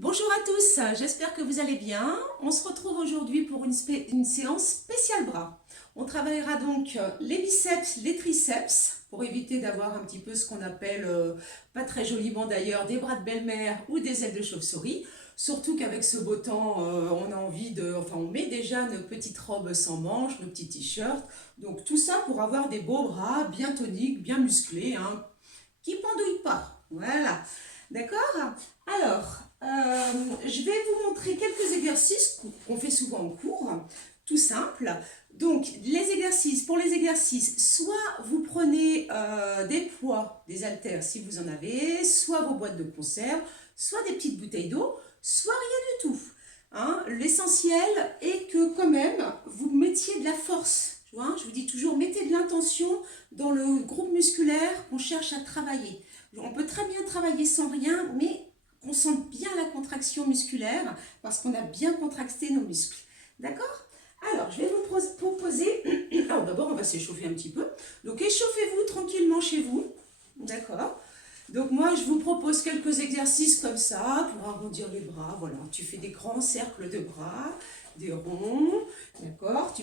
Bonjour à tous, j'espère que vous allez bien. On se retrouve aujourd'hui pour une séance spéciale bras. On travaillera donc les biceps, les triceps, pour éviter d'avoir un petit peu ce qu'on appelle, pas très joliment d'ailleurs, des bras de belle-mère ou des ailes de chauve-souris. Surtout qu'avec ce beau temps, on a envie de... Enfin, on met déjà nos petites robes sans manches, nos petits t-shirts. Donc tout ça pour avoir des beaux bras bien toniques, bien musclés, hein, qui pendouillent pas. Voilà. D'accord? Alors, je vais vous montrer quelques exercices qu'on fait souvent en cours, tout simple. Donc, pour les exercices, soit vous prenez des poids, des haltères si vous en avez, soit vos boîtes de conserve, soit des petites bouteilles d'eau, soit rien du tout. Hein. L'essentiel est que quand même, vous mettiez de la force. Je vous dis toujours, mettez de l'intention dans le groupe musculaire qu'on cherche à travailler. On peut très bien travailler sans rien, mais qu'on sente bien la contraction musculaire parce qu'on a bien contracté nos muscles. D'accord? Alors, je vais vous proposer... Alors, d'abord, on va s'échauffer un petit peu. Donc, échauffez-vous tranquillement chez vous. D'accord? Donc, moi, je vous propose quelques exercices comme ça pour arrondir les bras. Voilà, tu fais des grands cercles de bras, des ronds. D'accord?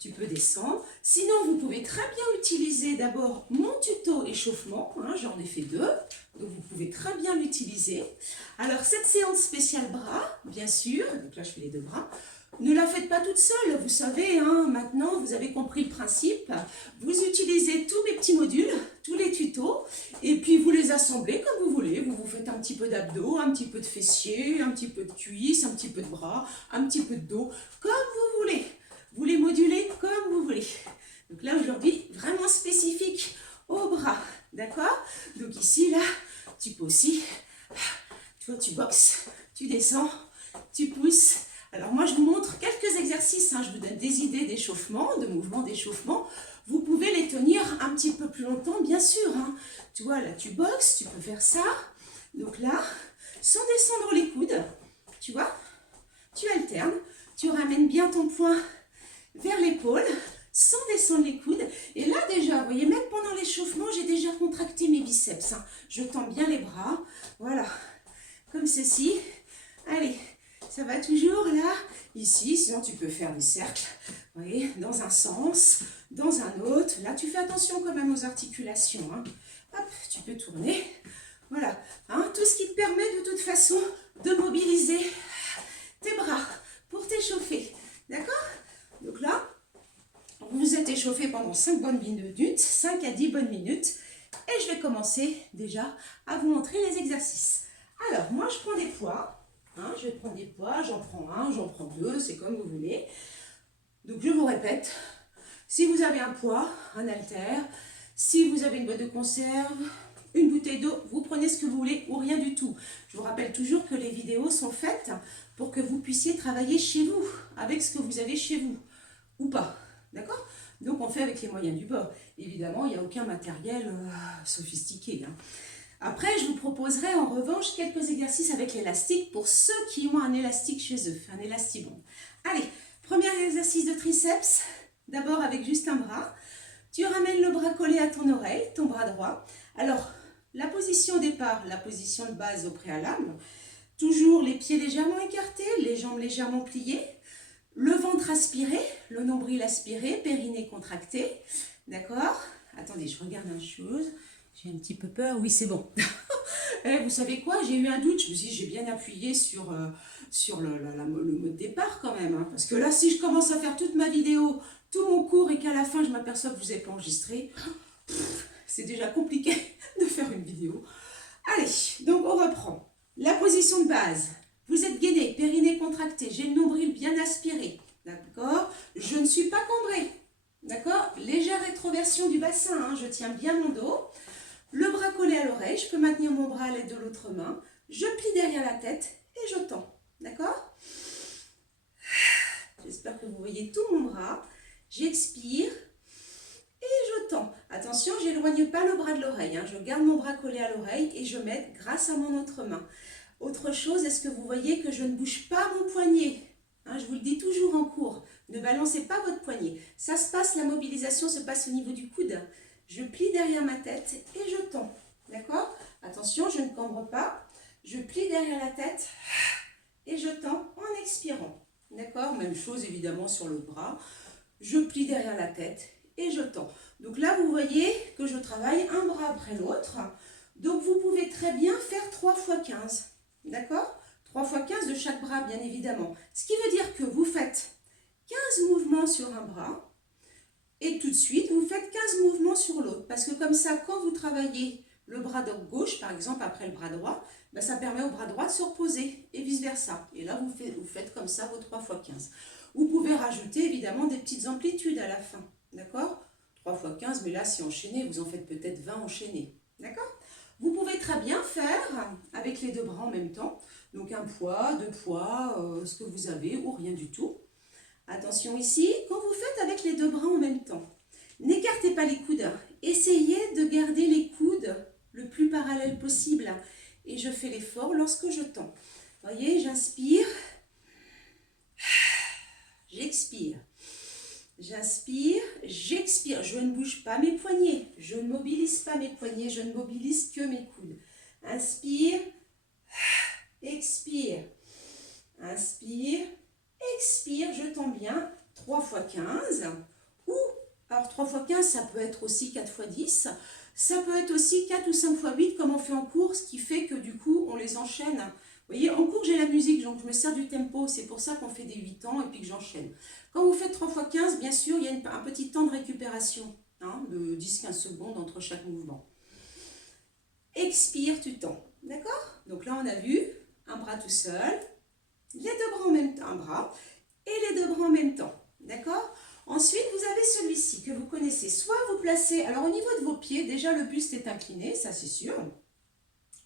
Tu peux descendre. Sinon, vous pouvez très bien utiliser d'abord mon tuto échauffement. Hein, j'en ai fait deux. Donc, vous pouvez très bien l'utiliser. Alors, cette séance spéciale bras, bien sûr. Donc là, je fais les deux bras. Ne la faites pas toute seule, vous savez, hein, maintenant vous avez compris le principe. Vous utilisez tous mes petits modules, tous les tutos, et puis vous les assemblez comme vous voulez. Vous faites un petit peu d'abdos, un petit peu de fessiers, un petit peu de cuisses, un petit peu de bras, un petit peu de dos, comme vous voulez. Vous les modulez comme vous voulez. Donc là aujourd'hui, vraiment spécifique aux bras, d'accord? Donc ici, là, tu peux aussi, tu vois, tu boxes, tu descends, tu pousses. Alors moi, je vous montre quelques exercices, hein. Je vous donne des idées d'échauffement, de mouvements d'échauffement. Vous pouvez les tenir un petit peu plus longtemps, bien sûr. Hein. Tu vois, là, tu boxes, tu peux faire ça. Donc là, sans descendre les coudes, tu vois, tu alternes. Tu ramènes bien ton poing vers l'épaule, sans descendre les coudes. Et là, déjà, vous voyez, même pendant l'échauffement, j'ai déjà contracté mes biceps. Hein. Je tends bien les bras. Voilà, comme ceci. Allez. Ça va toujours là, ici, sinon tu peux faire des cercles, vous voyez, dans un sens, dans un autre. Là, tu fais attention quand même aux articulations. Hein. Hop, tu peux tourner. Voilà, hein, tout ce qui te permet de toute façon de mobiliser tes bras pour t'échauffer. D'accord? Donc là, vous vous êtes échauffé pendant 5 bonnes minutes, 5 à 10 bonnes minutes. Et je vais commencer déjà à vous montrer les exercices. Alors, moi, je prends des poids. Hein, je vais prendre des poids, j'en prends un, j'en prends deux, c'est comme vous voulez. Donc je vous répète, si vous avez un poids, un haltère, si vous avez une boîte de conserve, une bouteille d'eau, vous prenez ce que vous voulez ou rien du tout. Je vous rappelle toujours que les vidéos sont faites pour que vous puissiez travailler chez vous, avec ce que vous avez chez vous, ou pas, d'accord? Donc on fait avec les moyens du bord. Évidemment, il n'y a aucun matériel sophistiqué. Hein. Après, je vous proposerai en revanche quelques exercices avec l'élastique pour ceux qui ont un élastique chez eux, un élastibond. Allez, premier exercice de triceps, d'abord avec juste un bras. Tu ramènes le bras collé à ton oreille, ton bras droit. Alors, la position départ, la position de base au préalable. Toujours les pieds légèrement écartés, les jambes légèrement pliées. Le ventre aspiré, le nombril aspiré, périnée contracté. D'accord? Attendez, je regarde une chose. J'ai un petit peu peur. Oui, c'est bon. Vous savez quoi? J'ai eu un doute. Je me suis dit, j'ai bien appuyé sur le mot de départ quand même. Hein, parce que là, si je commence à faire toute ma vidéo, tout mon cours et qu'à la fin, je m'aperçois que vous n'avez pas enregistré, c'est déjà compliqué de faire une vidéo. Allez, donc on reprend. La position de base. Vous êtes gainé, périnée contracté. J'ai le nombril bien aspiré. D'accord? Je ne suis pas cambrée. D'accord? Légère rétroversion du bassin. Hein, je tiens bien mon dos. Le bras collé à l'oreille, je peux maintenir mon bras à l'aide de l'autre main. Je plie derrière la tête et je tends. D'accord? J'espère que vous voyez tout mon bras. J'expire et je tends. Attention, je n'éloigne pas le bras de l'oreille. Hein. Je garde mon bras collé à l'oreille et je m'aide grâce à mon autre main. Autre chose, est-ce que vous voyez que je ne bouge pas mon poignet? Hein, je vous le dis toujours en cours. Ne balancez pas votre poignet. Ça se passe, la mobilisation se passe au niveau du coude. Je plie derrière ma tête et je tends. D'accord? Attention, je ne cambre pas. Je plie derrière la tête et je tends en expirant. D'accord? Même chose évidemment sur l'autre bras. Je plie derrière la tête et je tends. Donc là, vous voyez que je travaille un bras après l'autre. Donc vous pouvez très bien faire 3 fois 15. D'accord? 3 fois 15 de chaque bras, bien évidemment. Ce qui veut dire que vous faites 15 mouvements sur un bras et tout de suite, vous faites 15 mouvements sur l'autre. Parce que comme ça, quand vous travaillez le bras gauche, par exemple, après le bras droit, ben, ça permet au bras droit de se reposer et vice-versa. Et là, vous faites comme ça vos 3 fois 15. Vous pouvez rajouter évidemment des petites amplitudes à la fin. D'accord? 3 fois 15, mais là, si enchaîné, vous en faites peut-être 20 enchaînés. D'accord? Vous pouvez très bien faire avec les deux bras en même temps. Donc un poids, deux poids, ce que vous avez ou rien du tout. Attention ici, quand vous faites avec les deux bras en même temps, n'écartez pas les coudes. Essayez de garder les coudes le plus parallèle possible. Et je fais l'effort lorsque je tends. Vous voyez, j'inspire, j'expire. J'inspire, j'expire. Je ne bouge pas mes poignets. Je ne mobilise pas mes poignets. Je ne mobilise que mes coudes. Inspire, expire. Inspire, expire. Je tends bien. 3 fois 15. Ou, alors 3 fois 15, ça peut être aussi 4 fois 10. Ça peut être aussi 4 ou 5 fois 8 comme on fait en cours, ce qui fait que du coup, on les enchaîne. Vous voyez, en cours, j'ai la musique, donc je me sers du tempo. C'est pour ça qu'on fait des 8 temps et puis que j'enchaîne. Quand vous faites 3 fois 15, bien sûr, il y a un petit temps de récupération, de 10-15 secondes entre chaque mouvement. Expire, tu tends. D'accord? Donc là, on a vu un bras tout seul, les deux bras en même temps, un bras, et les deux bras en même temps. D'accord? Ensuite, vous avez celui-ci que vous connaissez. Soit vous placez, alors au niveau de vos pieds, déjà le buste est incliné, ça c'est sûr.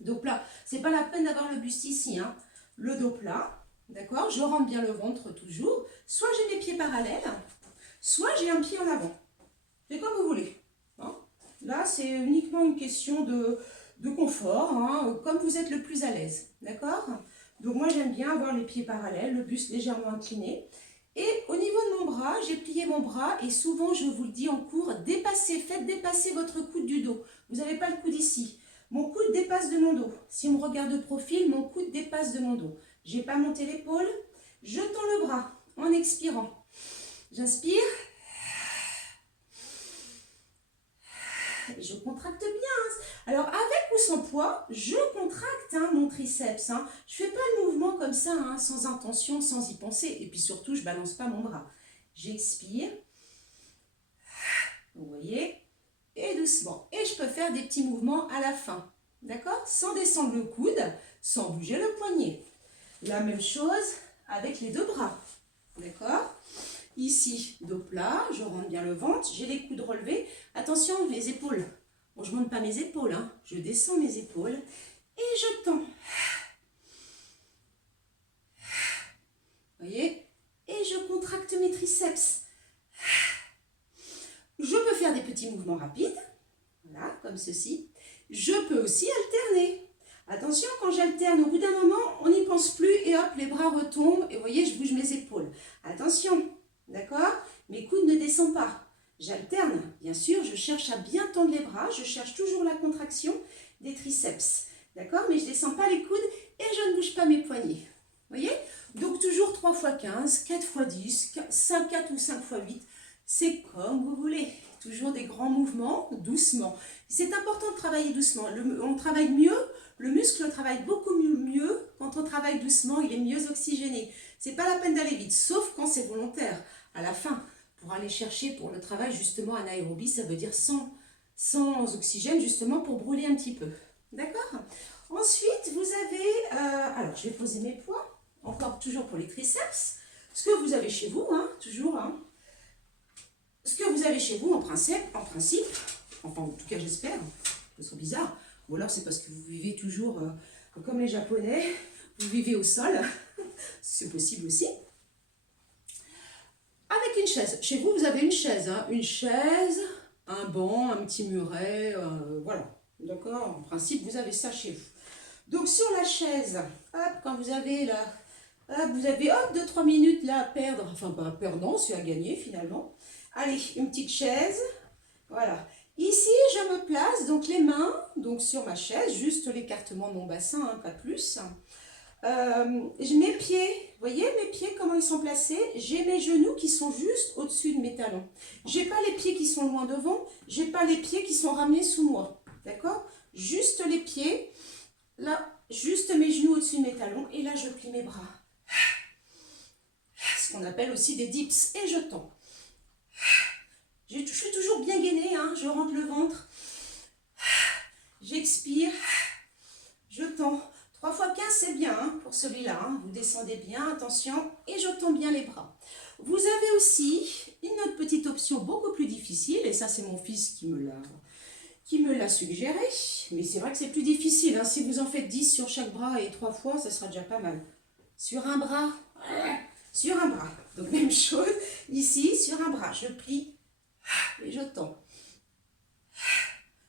Donc là, c'est pas la peine d'avoir le buste ici, le dos plat, d'accord? Je rentre bien le ventre toujours. Soit j'ai mes pieds parallèles, soit j'ai un pied en avant. C'est comme vous voulez. Là, c'est uniquement une question de confort, comme vous êtes le plus à l'aise, d'accord? Donc moi, j'aime bien avoir les pieds parallèles, le buste légèrement incliné. Et au niveau de mon bras, j'ai plié mon bras et souvent, je vous le dis en cours, faites dépasser votre coude du dos. Vous n'avez pas le coude ici. Mon coude dépasse de mon dos. Si on me regarde de profil, mon coude dépasse de mon dos. Je n'ai pas monté l'épaule. Je tends le bras en expirant. J'inspire. Et je contracte bien. Alors, avec ou sans poids, je contracte mon triceps. Je ne fais pas le mouvement comme ça, sans intention, sans y penser. Et puis surtout, je ne balance pas mon bras. J'expire. Vous voyez? Et doucement. Et je peux faire des petits mouvements à la fin. D'accord? Sans descendre le coude, sans bouger le poignet. La même chose avec les deux bras. D'accord? Ici, dos plat, je rentre bien le ventre, j'ai les coudes relevés. Attention, les épaules. Bon, je ne monte pas mes épaules, je descends mes épaules et je tends. Vous voyez? Et je contracte mes triceps. Je peux faire des petits mouvements rapides, voilà, comme ceci. Je peux aussi alterner. Attention, quand j'alterne, au bout d'un moment, on n'y pense plus et hop, les bras retombent et vous voyez, je bouge mes épaules. Attention, d'accord? Mes coudes ne descendent pas. J'alterne, bien sûr, je cherche à bien tendre les bras, je cherche toujours la contraction des triceps. D'accord? Mais je ne descends pas les coudes et je ne bouge pas mes poignets. Vous voyez? Donc toujours 3 fois 15, 4 fois 10, 4 ou 5 fois 8. C'est comme vous voulez. Toujours des grands mouvements, doucement. C'est important de travailler doucement. On travaille mieux, le muscle travaille beaucoup mieux quand on travaille doucement, il est mieux oxygéné. C'est pas la peine d'aller vite, sauf quand c'est volontaire. À la fin, pour aller chercher pour le travail justement anaérobie, ça veut dire sans oxygène, justement pour brûler un petit peu. D'accord? Ensuite, vous avez, alors je vais poser mes poids, encore toujours pour les triceps, ce que vous avez chez vous, toujours, ce que vous avez chez vous en principe, enfin en tout cas j'espère, ce serait bizarre, ou alors c'est parce que vous vivez toujours comme les Japonais, vous vivez au sol, c'est possible aussi. Avec une chaise, chez vous, vous avez une chaise, un banc, un petit muret, voilà, d'accord, en principe vous avez ça chez vous. Donc sur la chaise, hop, quand vous avez là, hop, vous avez 2-3 minutes là à perdre, enfin pas à perdre, non, c'est à gagner finalement. Allez, une petite chaise, voilà. Ici, je me place, donc les mains donc sur ma chaise, juste l'écartement de mon bassin, hein, pas plus. Mes pieds, vous voyez mes pieds comment ils sont placés? J'ai mes genoux qui sont juste au-dessus de mes talons. J'ai pas les pieds qui sont loin devant, j'ai pas les pieds qui sont ramenés sous moi. D'accord? Juste les pieds, là, juste mes genoux au-dessus de mes talons, et là je plie mes bras. Ce qu'on appelle aussi des dips, et je tends. Je suis toujours bien gainée, hein, je rentre le ventre. J'expire, je tends. 3 fois 15, c'est bien hein, pour celui-là. Hein. Vous descendez bien, attention, et je tends bien les bras. Vous avez aussi une autre petite option beaucoup plus difficile, et ça c'est mon fils qui me l'a suggéré. Mais c'est vrai que c'est plus difficile. Hein. Si vous en faites 10 sur chaque bras et 3 fois, ça sera déjà pas mal. Sur un bras, Donc même chose, ici, sur un bras, je plie et je tends.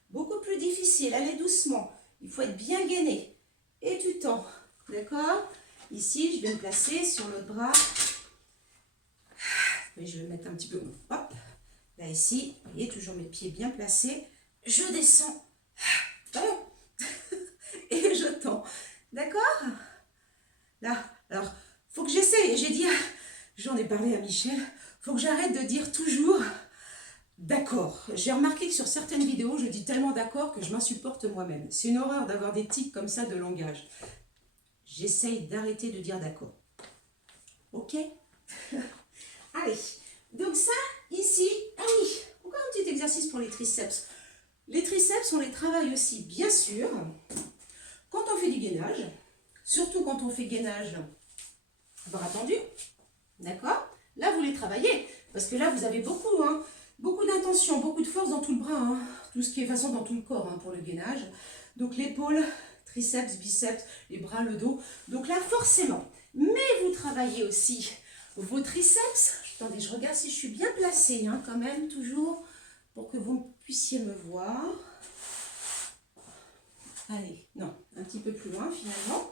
Beaucoup plus difficile, allez doucement. Il faut être bien gainé. Et tu tends, d'accord? Ici, je vais me placer sur l'autre bras. Et je vais mettre un petit peu, hop, là ici, vous voyez, toujours mes pieds bien placés. Je descends, et je tends, d'accord? Là, alors, faut que j'essaye, j'ai dit, j'en ai parlé à Michel, faut que j'arrête de dire toujours d'accord. J'ai remarqué que sur certaines vidéos, je dis tellement d'accord que je m'insupporte moi-même. C'est une horreur d'avoir des tics comme ça de langage. J'essaye d'arrêter de dire d'accord. Ok? Allez, donc ça, ici, ah oui, encore un petit exercice pour les triceps. Les triceps, on les travaille aussi, bien sûr, quand on fait du gainage, surtout quand on fait gainage bras tendu, d'accord? Là, vous les travaillez, parce que là, vous avez beaucoup, hein, beaucoup d'intention, beaucoup de force dans tout le bras, hein, tout ce qui est façon dans tout le corps hein, pour le gainage. Donc l'épaule, triceps, biceps, les bras, le dos. Donc là, forcément, mais vous travaillez aussi vos triceps. Attendez, je regarde si je suis bien placée, hein, quand même, toujours, pour que vous puissiez me voir. Allez, non, un petit peu plus loin finalement.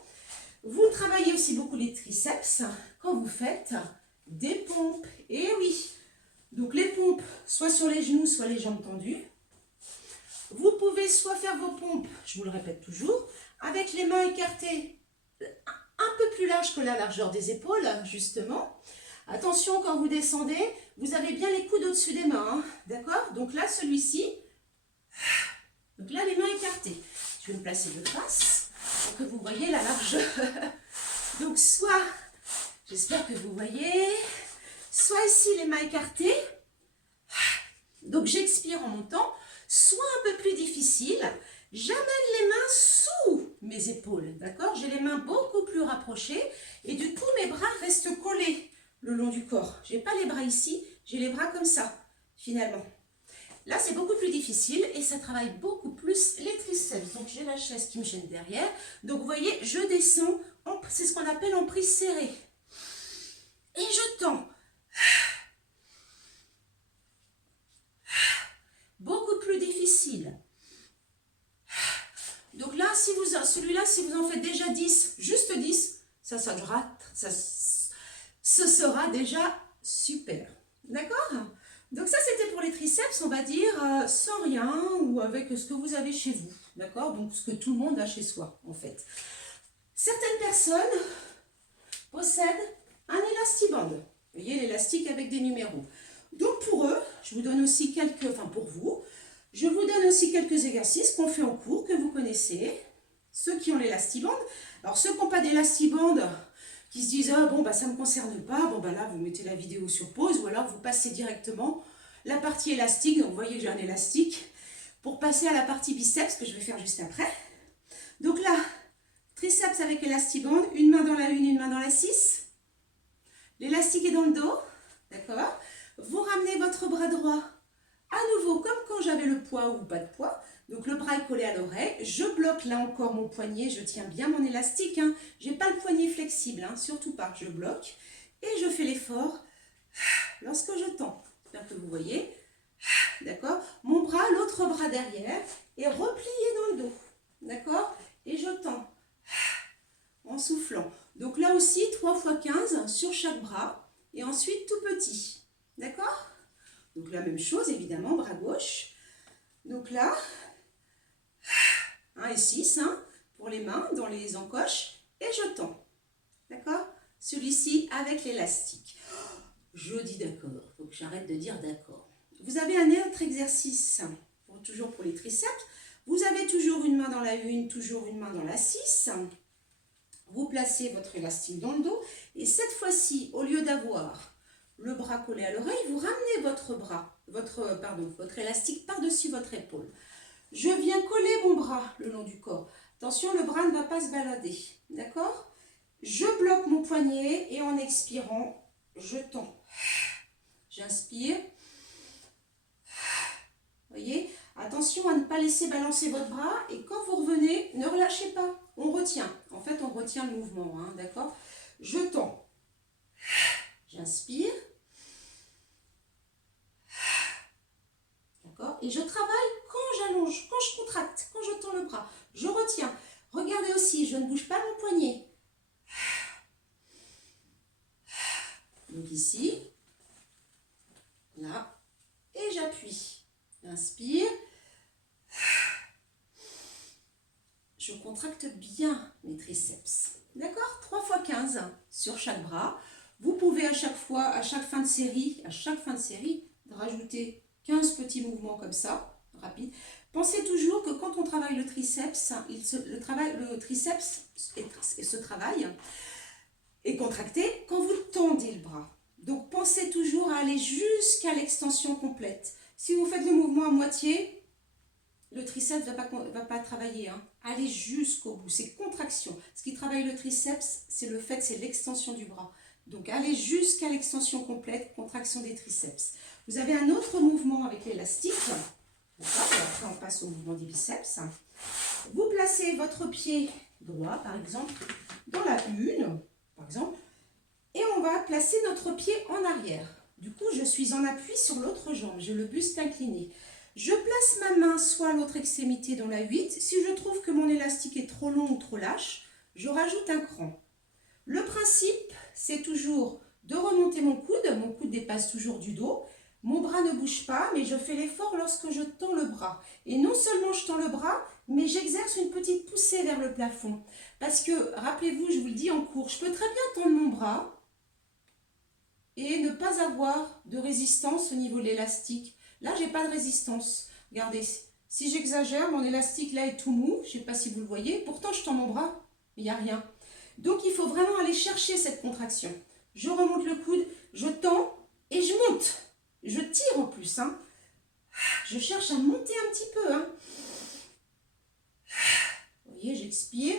Vous travaillez aussi beaucoup les triceps quand vous faites des pompes. Et oui, donc les pompes, soit sur les genoux, soit les jambes tendues. Vous pouvez soit faire vos pompes, je vous le répète toujours, avec les mains écartées un peu plus larges que la largeur des épaules, justement. Attention, quand vous descendez, vous avez bien les coudes au-dessus des mains, hein, d'accord? Donc là, celui-ci, donc là, les mains écartées. Je vais me placer de face pour que vous voyez la largeur. Donc soit, j'espère que vous voyez, soit ici les mains écartées, donc j'expire en montant, soit un peu plus difficile, j'amène les mains sous mes épaules, d'accord? J'ai les mains beaucoup plus rapprochées et du coup mes bras restent collés le long du corps. Je n'ai pas les bras ici, j'ai les bras comme ça, finalement. Là, c'est beaucoup plus difficile et ça travaille beaucoup plus les triceps. Donc, j'ai la chaise qui me gêne derrière. Donc, vous voyez, je descends, c'est ce qu'on appelle en prise serrée. Et je tends. Beaucoup plus difficile. Donc là, celui-là, si vous en faites déjà 10, juste 10, ce sera déjà super. D'accord ? Donc ça, c'était pour les triceps, on va dire, sans rien ou avec ce que vous avez chez vous. D'accord? Donc ce que tout le monde a chez soi, en fait. Certaines personnes possèdent un élastiband. Vous voyez, l'élastique avec des numéros. Donc pour eux, je vous donne aussi pour vous, je vous donne aussi quelques exercices qu'on fait en cours, que vous connaissez. Ceux qui ont l'élastiband. Alors ceux qui n'ont pas d'élastiband, qui se disent « Ah bon, bah, ça ne me concerne pas », bon bah là vous mettez la vidéo sur pause ou alors vous passez directement la partie élastique, donc vous voyez que j'ai un élastique, pour passer à la partie biceps que je vais faire juste après. Donc là, triceps avec élastiband, une main dans la 1, une main dans la 6. L'élastique est dans le dos, d'accord? Vous ramenez votre bras droit, à nouveau comme quand j'avais le poids ou pas de poids. Donc le bras est collé à l'oreille, je bloque là encore mon poignet, je tiens bien mon élastique, hein. Je n'ai pas le poignet flexible, hein, surtout pas, je bloque et je fais l'effort lorsque je tends. J'espère que vous voyez, d'accord? Mon bras, l'autre bras derrière est replié dans le dos, d'accord? Et je tends en soufflant. Donc là aussi 3 fois 15 sur chaque bras et ensuite tout petit, d'accord? Donc la même chose évidemment, bras gauche. Donc là, 1 et 6 pour les mains dans les encoches et je tends. D'accord? Celui-ci avec l'élastique. Je dis d'accord, il faut que j'arrête de dire d'accord. Vous avez un autre exercice, toujours pour les triceps. Vous avez toujours une main dans la 1, toujours une main dans la 6. Vous placez votre élastique dans le dos et cette fois-ci, au lieu d'avoir le bras collé à l'oreille, vous ramenez votre élastique par-dessus votre épaule. Je viens coller mon bras le long du corps. Attention, le bras ne va pas se balader. D'accord? Je bloque mon poignet et en expirant, je tends. J'inspire. Voyez? Attention à ne pas laisser balancer votre bras et quand vous revenez, ne relâchez pas. On retient. En fait, on retient le mouvement. D'accord? Je tends. J'inspire. D'accord? Et je travaille quand j'allonge, quand je contracte, quand je tends le bras. Je retiens. Regardez aussi, je ne bouge pas mon poignet. Donc ici, là, et j'appuie. J'inspire. Je contracte bien mes triceps. D'accord? 3 fois 15 sur chaque bras. Vous pouvez à chaque fin de série, de rajouter 15 petits mouvements comme ça, rapides. Pensez toujours que quand on travaille le triceps, le triceps se travaille et contracté quand vous tendez le bras. Donc pensez toujours à aller jusqu'à l'extension complète. Si vous faites le mouvement à moitié, le triceps ne va pas travailler. Allez jusqu'au bout, c'est contraction. Ce qui travaille le triceps, c'est l'extension du bras. Donc allez jusqu'à l'extension complète, contraction des triceps. Vous avez un autre mouvement avec l'élastique. Et après on passe au mouvement des biceps. Vous placez votre pied droit, par exemple, dans la 1, par exemple, et on va placer notre pied en arrière. Du coup, je suis en appui sur l'autre jambe, j'ai le buste incliné. Je place ma main soit à l'autre extrémité dans la 8. Si je trouve que mon élastique est trop long ou trop lâche, je rajoute un cran. Le principe, c'est toujours de remonter mon coude dépasse toujours du dos. Mon bras ne bouge pas, mais je fais l'effort lorsque je tends le bras. Et non seulement je tends le bras, mais j'exerce une petite poussée vers le plafond. Parce que, rappelez-vous, je vous le dis en cours, je peux très bien tendre mon bras et ne pas avoir de résistance au niveau de l'élastique. Là, je n'ai pas de résistance. Regardez, si j'exagère, mon élastique là est tout mou. Je ne sais pas si vous le voyez. Pourtant, je tends mon bras, mais il n'y a rien. Donc, il faut vraiment aller chercher cette contraction. Je remonte le coude, je tends et je monte. Je tire en plus. Je cherche à monter un petit peu. Vous voyez, j'expire.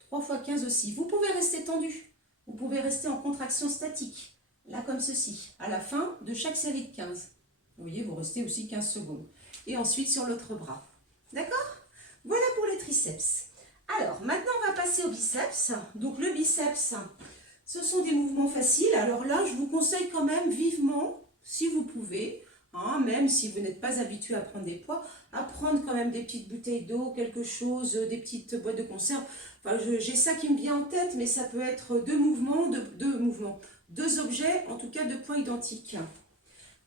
3 fois 15 aussi. Vous pouvez rester tendu. Vous pouvez rester en contraction statique. Là, comme ceci. À la fin de chaque série de 15. Vous voyez, vous restez aussi 15 secondes. Et ensuite sur l'autre bras. D'accord? Voilà pour les triceps. Alors, maintenant, on va passer au biceps. Donc, le biceps, ce sont des mouvements faciles. Alors là, je vous conseille quand même vivement, si vous pouvez, même si vous n'êtes pas habitué à prendre des poids, à prendre quand même des petites bouteilles d'eau, quelque chose, des petites boîtes de conserve. Enfin, j'ai ça qui me vient en tête, mais ça peut être deux objets, en tout cas 2 poids identiques.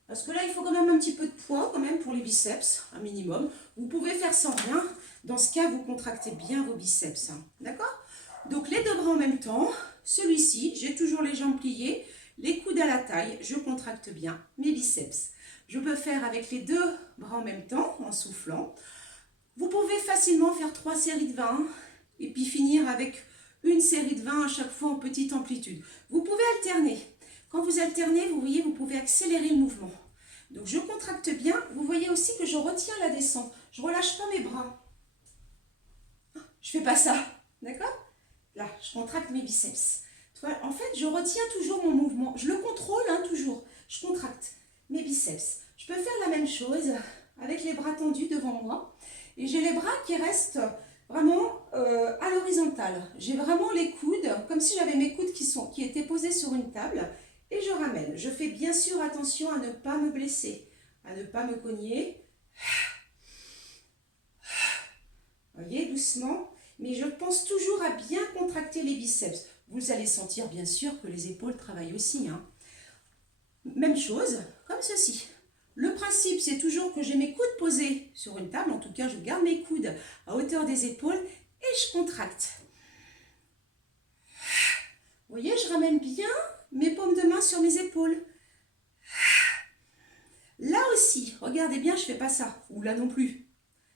Parce que là, il faut quand même un petit peu de poids quand même pour les biceps, un minimum. Vous pouvez faire sans rien. Dans ce cas, vous contractez bien vos biceps. D'accord? Donc, les 2 bras en même temps. Celui-ci, j'ai toujours les jambes pliées, les coudes à la taille. Je contracte bien mes biceps. Je peux faire avec les 2 bras en même temps, en soufflant. Vous pouvez facilement faire 3 séries de 20 et puis finir avec une série de 20 à chaque fois en petite amplitude. Vous pouvez alterner. Quand vous alternez, vous voyez, vous pouvez accélérer le mouvement. Donc, je contracte bien. Vous voyez aussi que je retiens la descente. Je ne relâche pas mes bras. Je ne fais pas ça. D'accord? Là, je contracte mes biceps. En fait, je retiens toujours mon mouvement. Je le contrôle toujours. Je contracte mes biceps. Je peux faire la même chose avec les bras tendus devant moi. Et j'ai les bras qui restent vraiment à l'horizontale. J'ai vraiment les coudes, comme si j'avais mes coudes qui étaient posés sur une table. Et je ramène. Je fais bien sûr attention à ne pas me blesser, à ne pas me cogner. Vous voyez, doucement. Mais je pense toujours à bien contracter les biceps. Vous allez sentir bien sûr que les épaules travaillent aussi. Même chose, comme ceci. Le principe, c'est toujours que j'ai mes coudes posés sur une table. En tout cas, je garde mes coudes à hauteur des épaules et je contracte. Vous voyez, je ramène bien mes paumes de main sur mes épaules. Là aussi, regardez bien, je ne fais pas ça. Ou là non plus.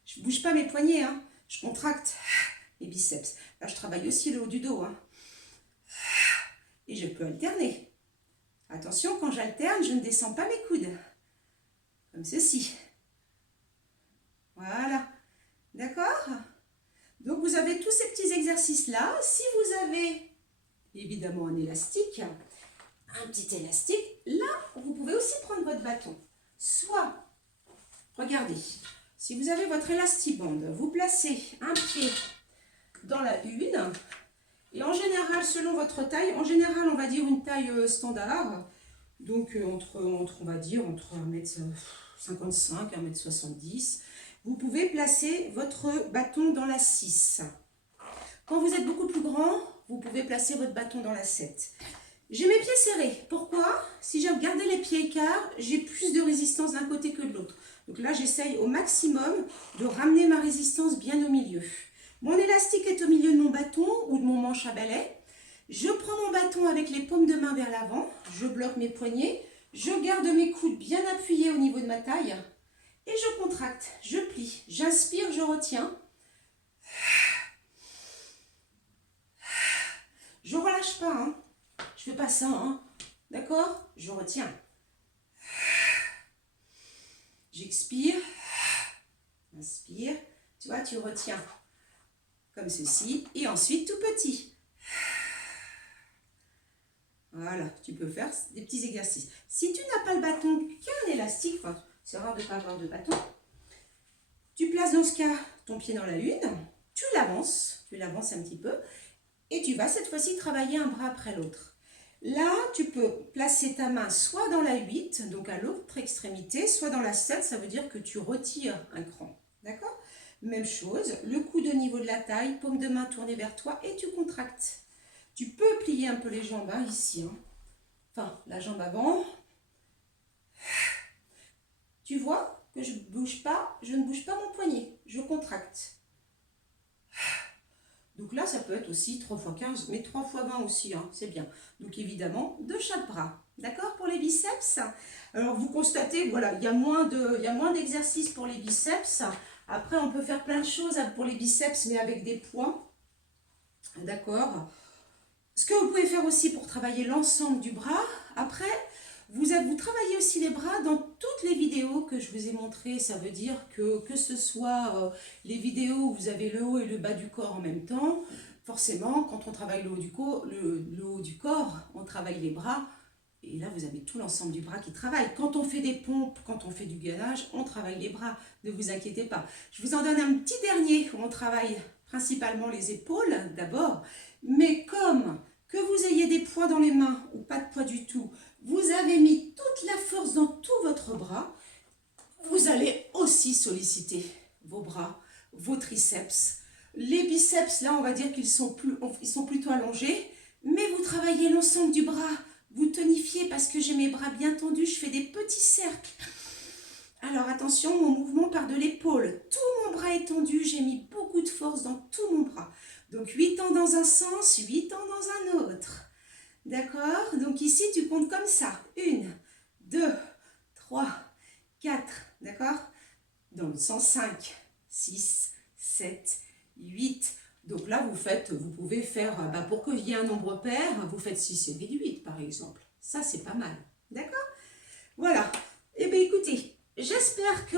Je ne bouge pas mes poignets, hein. Je contracte mes biceps. Là, je travaille aussi le haut du dos, hein. Et je peux alterner. Attention, quand j'alterne, je ne descends pas mes coudes. Comme ceci. Voilà. D'accord? Donc, vous avez tous ces petits exercices-là. Si vous avez, évidemment, un élastique, un petit élastique, là, vous pouvez aussi prendre votre bâton. Soit, regardez, si vous avez votre élastibande, vous placez un pied dans la une. Et en général, selon votre taille, en général, on va dire une taille standard. Donc, on va dire entre 1m55 et 1m70. Vous pouvez placer votre bâton dans la 6. Quand vous êtes beaucoup plus grand, vous pouvez placer votre bâton dans la 7. J'ai mes pieds serrés. Pourquoi? Si j'ai gardé les pieds écarts, j'ai plus de résistance d'un côté que de l'autre. Donc là, j'essaye au maximum de ramener ma résistance bien au milieu. Mon élastique est au milieu de mon bâton ou de mon manche à balai. Je prends mon bâton avec les paumes de main vers l'avant. Je bloque mes poignets. Je garde mes coudes bien appuyés au niveau de ma taille. Et je contracte, je plie. J'inspire, je retiens. Je ne relâche pas, hein. Je ne fais pas ça, hein. D'accord? Je retiens. J'expire. Inspire. Tu vois, tu retiens. Comme ceci. Et ensuite, tout petit. Voilà, tu peux faire des petits exercices. Si tu n'as pas le bâton qu'un élastique, enfin, c'est rare de ne pas avoir de bâton, tu places dans ce cas ton pied dans la une, tu l'avances un petit peu, et tu vas cette fois-ci travailler un bras après l'autre. Là, tu peux placer ta main soit dans la 8, donc à l'autre extrémité, soit dans la 7, ça veut dire que tu retires un cran. D'accord? Même chose, le coude au niveau de la taille, paume de main tournée vers toi et tu contractes. Tu peux plier un peu les jambes, hein, ici. Hein. Enfin, la jambe avant. Tu vois que je ne bouge pas mon poignet, je contracte. Donc là, ça peut être aussi 3 x 15, mais 3 x 20 aussi, hein, c'est bien. Donc évidemment, de chaque bras. D'accord pour les biceps? Alors vous constatez, voilà, il y a moins d'exercices pour les biceps. Après, on peut faire plein de choses pour les biceps, mais avec des poids. D'accord? Ce que vous pouvez faire aussi pour travailler l'ensemble du bras, après, vous travaillez aussi les bras dans toutes les vidéos que je vous ai montrées. Ça veut dire que ce soit les vidéos où vous avez le haut et le bas du corps en même temps, forcément, quand on travaille le haut du corps, on travaille les bras. Et là, vous avez tout l'ensemble du bras qui travaille. Quand on fait des pompes, quand on fait du gainage, on travaille les bras. Ne vous inquiétez pas. Je vous en donne un petit dernier où on travaille principalement les épaules d'abord. Mais comme que vous ayez des poids dans les mains ou pas de poids du tout, vous avez mis toute la force dans tout votre bras, vous allez aussi solliciter vos bras, vos triceps. Les biceps, là, on va dire qu'ils sont plutôt allongés, mais vous travaillez l'ensemble du bras. Vous tonifiez parce que j'ai mes bras bien tendus, je fais des petits cercles. Alors attention, mon mouvement part de l'épaule. Tout mon bras est tendu, j'ai mis beaucoup de force dans tout mon bras. Donc 8 ans dans un sens, 8 ans dans un autre. D'accord? Donc ici, tu comptes comme ça. 1, 2, 3, 4. D'accord? Dans le sens 5, 6, 7, 8. Donc là, vous pouvez faire, pour qu'il y ait un nombre pair, vous faites 6 et 8 par exemple. Ça, c'est pas mal. D'accord? Voilà. Eh bien, écoutez, j'espère que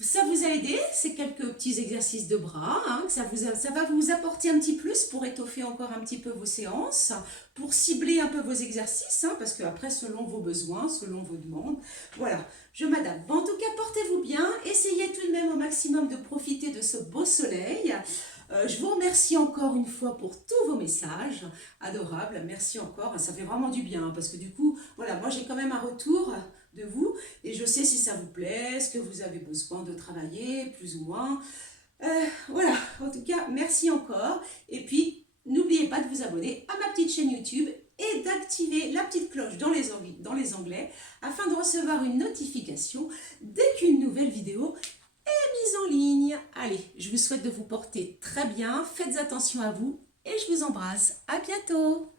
ça vous a aidé, ces quelques petits exercices de bras, hein, que ça va vous apporter un petit plus pour étoffer encore un petit peu vos séances, pour cibler un peu vos exercices, hein, parce qu'après, selon vos besoins, selon vos demandes, voilà, je m'adapte. Bon, en tout cas, portez-vous bien, essayez tout de même au maximum de profiter de ce beau soleil. Je vous remercie encore une fois pour tous vos messages adorables, merci encore, ça fait vraiment du bien, hein, parce que du coup, voilà, moi j'ai quand même un retour de vous et je sais si ça vous plaît, ce que vous avez besoin de travailler, plus ou moins. Voilà, en tout cas, merci encore. Et puis, n'oubliez pas de vous abonner à ma petite chaîne YouTube et d'activer d'activer la petite cloche dans les onglets afin de recevoir une notification dès qu'une nouvelle vidéo est mise en ligne. Allez, je vous souhaite de vous porter très bien, faites attention à vous et je vous embrasse. À bientôt!